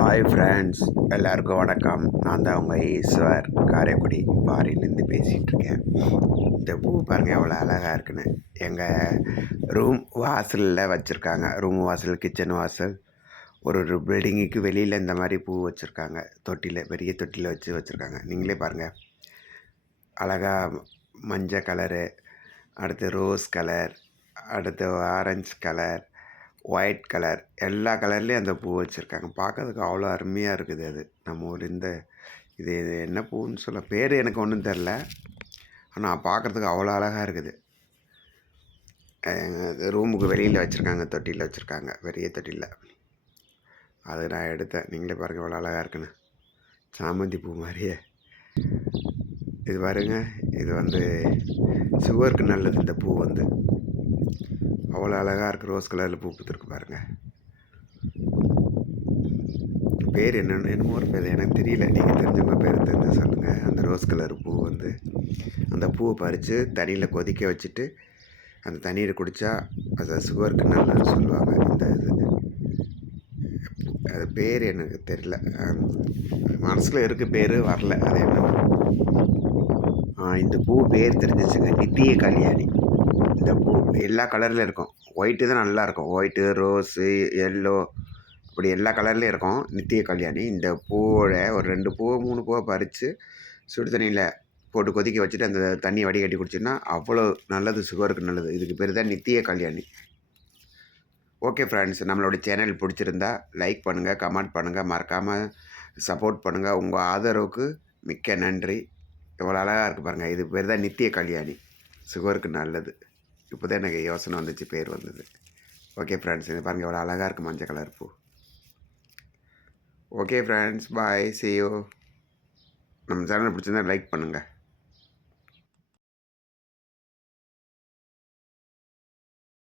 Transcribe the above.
Hi friends எல்லாருக்கும் வணக்கம். நான் தான் உங்கள் ஈஸ்வர். காரைக்குடி பாரிலேருந்து பேசிகிட்டு இருக்கேன். இந்த பூ பாருங்கள் எவ்வளோ அழகாக இருக்குன்னு. எங்கள் ரூம் வாசலில் வச்சுருக்காங்க. ரூம் வாசல் கிச்சன் வாசல். ஒரு ஒரு பில்டிங்குக்கு வெளியில் இந்த மாதிரி பூ வச்சுருக்காங்க. தொட்டியில் பெரிய தொட்டியில் வச்சு வச்சுருக்காங்க. நீங்களே பாருங்கள் அழகாக மஞ்சள் கலரு அடுத்து ரோஸ் கலர் அடுத்து ஆரஞ்சு கலர் ஒயிட் கலர் எல்லா கலர்லேயும் அந்த பூ வச்சுருக்காங்க. பார்க்கறதுக்கு அவ்வளோ அருமையாக இருக்குது அது. நம்ம ஊர் இந்த இது இது என்ன பூன்னு சொல்ல பேர் எனக்கு ஒன்றும் தெரில ஆனால் பார்க்குறதுக்கு அவ்வளோ அழகாக இருக்குது. ரூமுக்கு வெளியில் வச்சுருக்காங்க தொட்டியில் வச்சுருக்காங்க. பெரிய தொட்டியில். அது நான் எடுத்தேன். நீங்களே பாருங்கள் எவ்வளோ அழகாக இருக்குன்னு. சாமந்தி பூ மாதிரியே. இது பாருங்க இது வந்து சுகருக்கு நல்லது இந்த பூ வந்து. அவ்வளோ அழகாக இருக்குது ரோஸ் கலரில் பூ பூத்துருக்கு பாருங்கள் பேர் என்னென்னு என்னமோ ஒரு பேர் எனக்கு தெரியல. நீங்கள் தெரிஞ்சவங்க பேர் தெரிஞ்சு சொல்லுங்கள் அந்த ரோஸ் கலர் பூ வந்து அந்த பூவை பறித்து தண்ணியில் கொதிக்க வச்சுட்டு அந்த தண்ணீரை குடித்தா அது சுகருக்கு நல்லதுன்னு சொல்லுவாங்க இந்த இது. அது பேர் எனக்கு தெரியல. மனசில் இருக்க பேர் வரல. அது என்ன? ஆ, இந்த பூ பேர் தெரிஞ்சிச்சுங்க. நித்திய கல்யாணி. இந்த பூ எல்லா கலர்லேயும் இருக்கும். ஒயிட்டு தான் நல்லாயிருக்கும் ஒயிட்டு ரோஸு எல்லோ அப்படி எல்லா கலர்லேயும் இருக்கும். நித்திய கல்யாணி. இந்த பூவோட ஒரு ரெண்டு பூ மூணு பூவை பறித்து சுடு தண்ணியில் போட்டு கொதிக்க வச்சுட்டு அந்த தண்ணியை வடிகட்டி குடிச்சோன்னா அவ்வளோ நல்லது சுகருக்கு நல்லது. இதுக்கு பேர் தான் நித்திய கல்யாணி. ஓகே ஃப்ரெண்ட்ஸ் நம்மளோட சேனல் பிடிச்சிருந்தா லைக் பண்ணுங்கள் கமெண்ட் பண்ணுங்கள் மறக்காமல் சப்போர்ட் பண்ணுங்கள் உங்கள் ஆதரவுக்கு மிக்க நன்றி. இவ்வளோ அழகாக இருக்குது பாருங்கள் இது பேர் தான் நித்திய கல்யாணி. சுகருக்கு நல்லது. இப்போ தான் எனக்கு யோசனை வந்துச்சு பேர் வந்தது. ஓகே ஃப்ரெண்ட்ஸ் இது பாருங்கள் எவ்வளோ அழகாக இருக்குது மஞ்சள் கலர் பூ. Okay friends bye see you நம்ம சேனல் பிடிச்சிருந்தா லைக் பண்ணுங்கள்